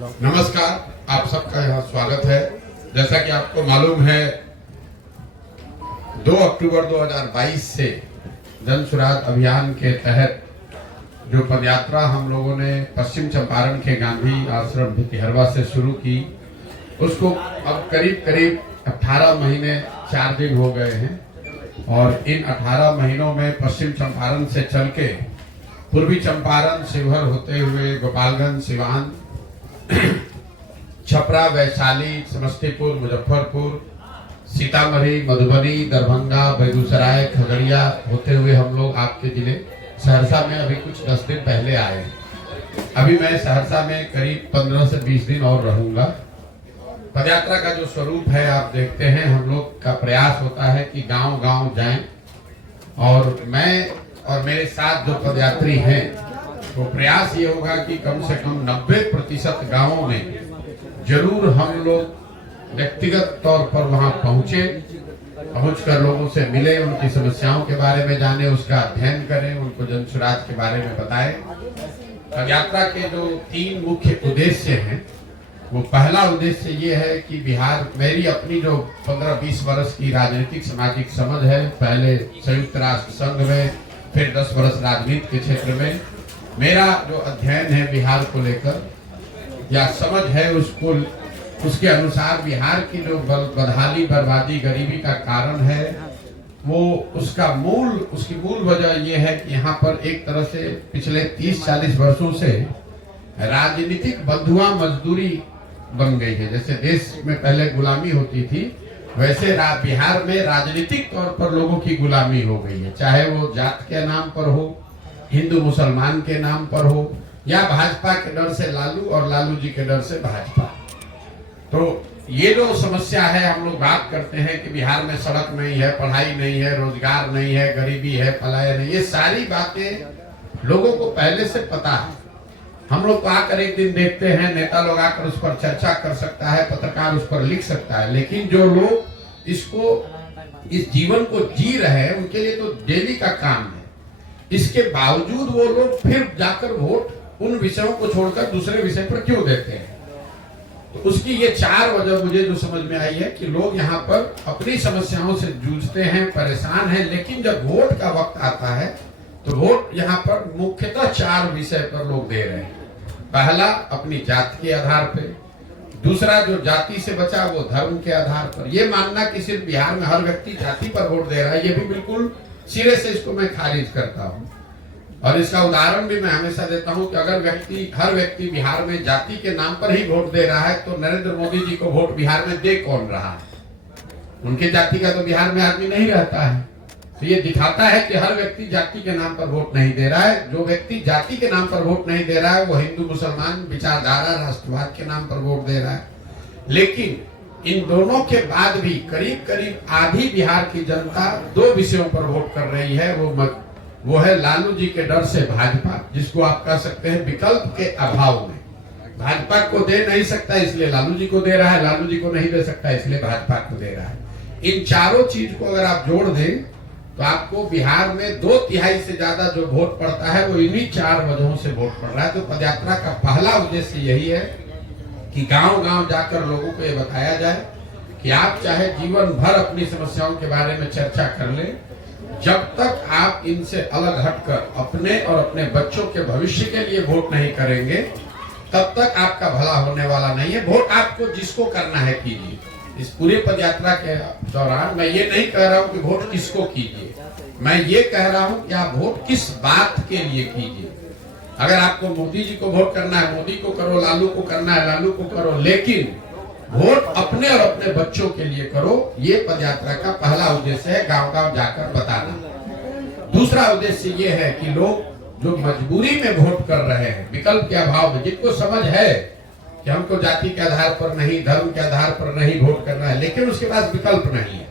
नमस्कार, आप सबका यहाँ स्वागत है। जैसा कि आपको मालूम है, 2 अक्टूबर 2022 से जन सुराज अभियान के तहत जो पदयात्रा हम लोगों ने पश्चिम चंपारण के गांधी आश्रम भितिहरवा से शुरू की, उसको अब करीब करीब 18 महीने 4 दिन हो गए हैं। और इन 18 महीनों में पश्चिम चंपारण से चल के पूर्वी चंपारण, शिवहर होते हुए गोपालगंज, सिवान, छपरा, वैशाली, समस्तीपुर, मुजफ्फरपुर, सीतामढ़ी, मधुबनी, दरभंगा, बेगूसराय, खगड़िया होते हुए हम लोग आपके जिले सहरसा में अभी कुछ 10 दिन पहले आए। अभी मैं सहरसा में करीब 15 से 20 दिन और रहूंगा। पदयात्रा का जो स्वरूप है आप देखते हैं, हम लोग का प्रयास होता है कि गांव-गांव जाएं और मैं और मेरे साथ जो पदयात्री हैं, तो प्रयास ये होगा कि कम से कम 90% गांवों में जरूर हम लोग व्यक्तिगत तौर पर वहां पहुंचकर लोगों से मिले, उनकी समस्याओं के बारे में जाने, उसका अध्ययन करें, उनको जन सुराज के बारे में बताएं। पदयात्रा के जो 3 मुख्य उद्देश्य हैं, वो पहला उद्देश्य ये है कि बिहार, मेरी अपनी जो 15-20 वर्ष की राजनीतिक सामाजिक समझ है, पहले संयुक्त राष्ट्र संघ में, फिर 10 वर्ष राजनीति के क्षेत्र में, मेरा जो अध्ययन है बिहार को लेकर या समझ है, उसके अनुसार बिहार की जो बदहाली, बर्बादी, गरीबी का कारण है, वो उसकी मूल वजह ये है कि यहाँ पर एक तरह से पिछले 30-40 वर्षों से राजनीतिक बंधुआ मजदूरी बन गई है। जैसे देश में पहले गुलामी होती थी, वैसे बिहार में राजनीतिक तौर पर लोगों की गुलामी हो गई है, चाहे वो जात के नाम पर हो, हिंदू मुसलमान के नाम पर हो, या भाजपा के डर से लालू और लालू जी के डर से भाजपा। तो ये जो समस्या है, हम लोग बात करते हैं कि बिहार में सड़क नहीं है, पढ़ाई नहीं है, रोजगार नहीं है, गरीबी है, पलायन नहीं, ये सारी बातें लोगों को पहले से पता है। हम लोग आकर एक दिन देखते हैं, नेता लोग आकर उस पर चर्चा कर सकता है, पत्रकार उस पर लिख सकता है, लेकिन जो लोग इस जीवन को जी रहे हैं, उनके लिए तो डेली का काम है। इसके बावजूद वो लोग फिर जाकर वोट उन विषयों को छोड़कर दूसरे विषय पर क्यों देते हैं? तो उसकी ये 4 वजह मुझे जो समझ में आई है कि लोग यहाँ पर अपनी समस्याओं से जूझते हैं, परेशान हैं, लेकिन जब वोट का वक्त आता है तो वोट यहाँ पर मुख्यतः 4 विषय पर लोग दे रहे हैं। पहला, अपनी जाति के आधार पे। दूसरा, जो जाति से बचा वो धर्म के आधार पर। ये मानना कि सिर्फ बिहार में हर व्यक्ति जाति पर वोट दे रहा है, ये भी बिल्कुल सिरे से इसको मैं खारिज करता हूँ। और इसका उदाहरण भी मैं हमेशा देता हूँ कि अगर हर व्यक्ति बिहार में जाति के नाम पर ही वोट दे रहा है, तो नरेंद्र मोदी जी को वोट बिहार में दे कौन रहा है? उनके जाति का तो बिहार में आदमी नहीं रहता है। तो ये दिखाता है कि हर व्यक्ति जाति के नाम पर वोट नहीं दे रहा है। जो व्यक्ति जाति के नाम पर वोट नहीं दे रहा है, वो हिंदू मुसलमान विचारधारा, राष्ट्रवाद के नाम पर वोट दे रहा है। लेकिन इन दोनों के बाद भी करीब करीब आधी बिहार की जनता 2 विषयों पर वोट कर रही है। वो है लालू जी के डर से भाजपा, जिसको आप कह सकते हैं विकल्प के अभाव में। भाजपा को दे नहीं सकता इसलिए लालू जी को दे रहा है, लालू जी को नहीं दे सकता इसलिए भाजपा को दे रहा है। इन चारों चीज को अगर आप जोड़ दें तो आपको बिहार में 2/3 से ज्यादा जो वोट पड़ता है, वो इन्हीं 4 वजहों से वोट पड़ रहा है। तो पदयात्रा का पहला उद्देश्य यही है कि गांव-गांव जाकर लोगों को ये बताया जाए कि आप चाहे जीवन भर अपनी समस्याओं के बारे में चर्चा कर लें, जब तक आप इनसे अलग हटकर अपने और अपने बच्चों के भविष्य के लिए वोट नहीं करेंगे, तब तक आपका भला होने वाला नहीं है। वोट आपको जिसको करना है कीजिए। इस पूरे पदयात्रा के दौरान मैं ये नहीं कह रहा हूं कि वोट किसको कीजिए, मैं ये कह रहा हूं कि आप वोट किस बात के लिए कीजिए। अगर आपको मोदी जी को वोट करना है, मोदी को करो, लालू को करना है, लालू को करो, लेकिन वोट अपने और अपने बच्चों के लिए करो। ये पदयात्रा का पहला उद्देश्य है, गांव-गांव जाकर बताना। दूसरा उद्देश्य ये है कि लोग जो मजबूरी में वोट कर रहे हैं, विकल्प के अभाव में, जिनको समझ है कि हमको जाति के आधार पर नहीं, धर्म के आधार पर नहीं वोट करना है, लेकिन उसके पास विकल्प नहीं है,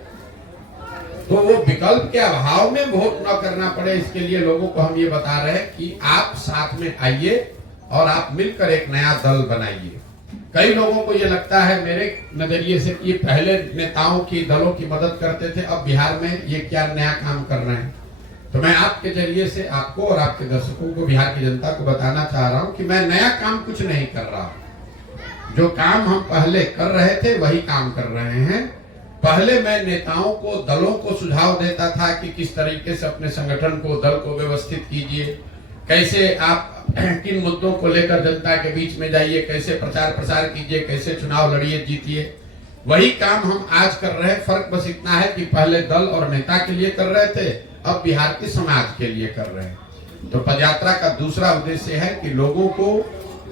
तो वो विकल्प के अभाव में वोट न करना पड़े, इसके लिए लोगों को हम ये बता रहे हैं कि आप साथ में आइए और आप मिलकर एक नया दल बनाइए। कई लोगों को ये लगता है मेरे नजरिए से कि पहले नेताओं की, दलों की मदद करते थे, अब बिहार में ये क्या नया काम कर रहे हैं। तो मैं आपके जरिए से आपको और आपके दर्शकों को, बिहार की जनता को बताना चाह रहा हूं कि मैं नया काम कुछ नहीं कर रहा हूं। जो काम हम पहले कर रहे थे वही काम कर रहे हैं। पहले मैं नेताओं को, दलों को सुझाव देता था कि किस तरीके से अपने संगठन को, दल को व्यवस्थित कीजिए, कैसे आप किन मुद्दों को लेकर जनता के बीच में जाइए, कैसे प्रचार प्रसार कीजिए, कैसे चुनाव लड़िए, जीतिए। वही काम हम आज कर रहे हैं। फर्क बस इतना है कि पहले दल और नेता के लिए कर रहे थे, अब बिहार के समाज के लिए कर रहे हैं। तो पदयात्रा का दूसरा उद्देश्य है कि लोगों को,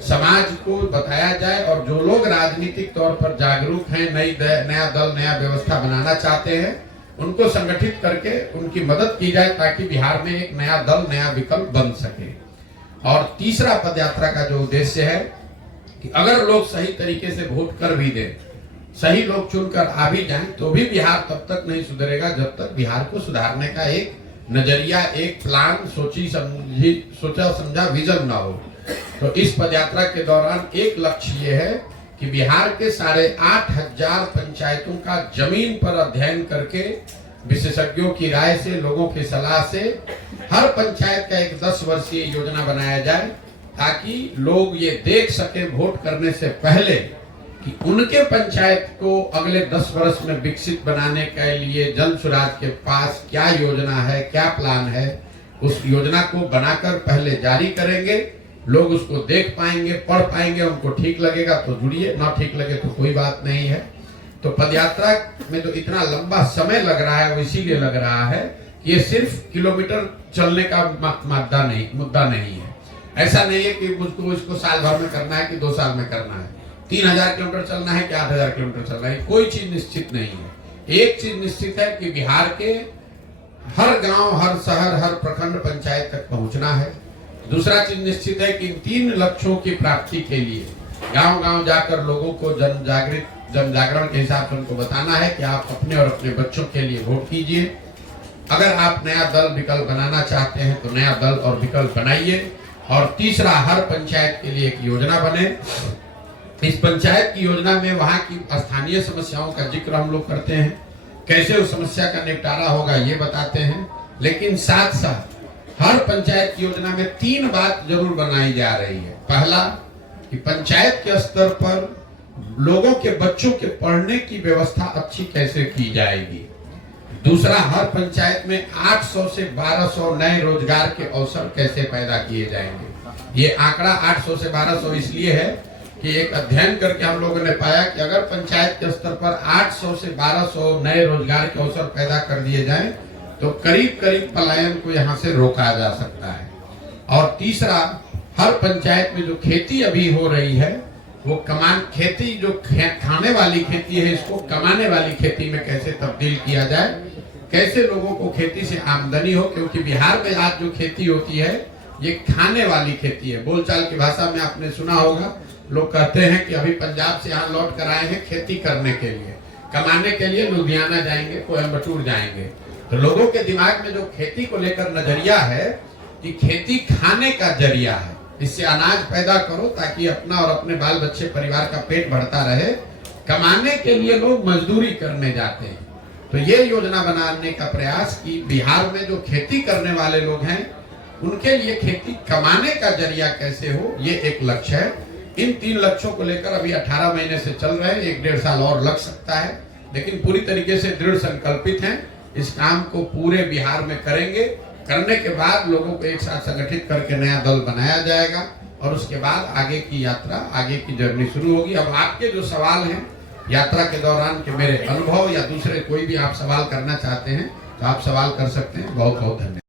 समाज को बताया जाए, और जो लोग राजनीतिक तौर पर जागरूक हैं, नया दल, नया व्यवस्था बनाना चाहते हैं, उनको संगठित करके उनकी मदद की जाए ताकि बिहार में एक नया दल, नया विकल्प बन सके। और तीसरा पदयात्रा का जो उद्देश्य है कि अगर लोग सही तरीके से वोट कर भी दें, सही लोग चुनकर आ भी जाएं, तो भी बिहार तब तक नहीं सुधरेगा जब तक बिहार को सुधारने का एक नजरिया, एक प्लान, सोचा समझा विजन ना हो। तो इस पदयात्रा के दौरान एक लक्ष्य ये है कि बिहार के 8,500 पंचायतों का जमीन पर अध्ययन करके, विशेषज्ञों की राय से, लोगों की सलाह से हर पंचायत का एक 10 वर्षीय योजना बनाया जाए, ताकि लोग ये देख सके वोट करने से पहले कि उनके पंचायत को अगले 10 वर्ष में विकसित बनाने के लिए जन सुराज के पास क्या योजना है, क्या प्लान है। उस योजना को बनाकर पहले जारी करेंगे, लोग उसको देख पाएंगे, पढ़ पाएंगे, उनको ठीक लगेगा तो जुड़िए, ना ठीक लगे तो कोई बात नहीं है। तो पदयात्रा में जो इतना लंबा समय लग रहा है वो इसीलिए लग रहा है कि ये सिर्फ किलोमीटर चलने का मुद्दा नहीं है। ऐसा नहीं है कि मुझको इसको साल भर में करना है कि 2 साल में करना है, 3000 किलोमीटर चलना है कि 8000 किलोमीटर चलना है, कोई चीज निश्चित नहीं है। एक चीज निश्चित है कि बिहार के हर गांव, हर शहर, हर प्रखंड पंचायत तक पहुंचना है। दूसरा चीज निश्चित है कि इन 3 लक्ष्यों की प्राप्ति के लिए गांव गांव जाकर लोगों को जन जागरण के हिसाब से उनको बताना है कि आप अपने और अपने बच्चों के लिए वोट कीजिए। अगर आप नया दल विकल्प बनाना चाहते हैं तो नया दल और विकल्प बनाइए। और तीसरा, हर पंचायत के लिए एक योजना बने। इस पंचायत की योजना में वहां की स्थानीय समस्याओं का जिक्र हम लोग करते हैं, कैसे उस समस्या का निपटारा होगा ये बताते हैं। लेकिन साथ साथ हर पंचायत की योजना में 3 बात जरूर बनाई जा रही है। पहला, कि पंचायत के स्तर पर लोगों के बच्चों के पढ़ने की व्यवस्था अच्छी कैसे की जाएगी। दूसरा, हर पंचायत में 800 से 1200 नए रोजगार के अवसर कैसे पैदा किए जाएंगे। ये आंकड़ा 800 से 1200 इसलिए है कि एक अध्ययन करके हम लोगों ने पाया कि अगर पंचायत के स्तर पर 800 से 1200 नए रोजगार के अवसर पैदा कर दिए जाएं, तो करीब करीब पलायन को यहाँ से रोका जा सकता है। और तीसरा, हर पंचायत में जो खेती अभी हो रही है वो खेती जो खाने वाली खेती है, इसको कमाने वाली खेती में कैसे तब्दील किया जाए, कैसे लोगों को खेती से आमदनी हो। क्योंकि बिहार में आज जो खेती होती है ये खाने वाली खेती है। बोलचाल की भाषा में आपने सुना होगा, लोग कहते हैं कि अभी पंजाब से यहाँ लौट कर आए हैं खेती करने के लिए, कमाने के लिए लुधियाना जाएंगे, कोयम्बटूर जाएंगे। तो लोगों के दिमाग में जो खेती को लेकर नजरिया है कि खेती खाने का जरिया है, इससे अनाज पैदा करो ताकि अपना और अपने बाल बच्चे परिवार का पेट भरता रहे। कमाने के लिए लोग मजदूरी करने जाते हैं। तो ये योजना बनाने का प्रयास कि बिहार में जो खेती करने वाले लोग हैं उनके लिए खेती कमाने का जरिया कैसे हो, ये एक लक्ष्य है। इन 3 लक्ष्यों को लेकर अभी 18 महीने से चल रहे हैं, 1-1.5 साल और लग सकता है, लेकिन पूरी तरीके से दृढ़ संकल्पित हैं। इस काम को पूरे बिहार में करेंगे। करने के बाद लोगों को एक साथ संगठित करके नया दल बनाया जाएगा और उसके बाद आगे की यात्रा, आगे की जर्नी शुरू होगी। अब आपके जो सवाल हैं यात्रा के दौरान के मेरे अनुभव या दूसरे कोई भी आप सवाल करना चाहते हैं तो आप सवाल कर सकते हैं। बहुत बहुत धन्यवाद।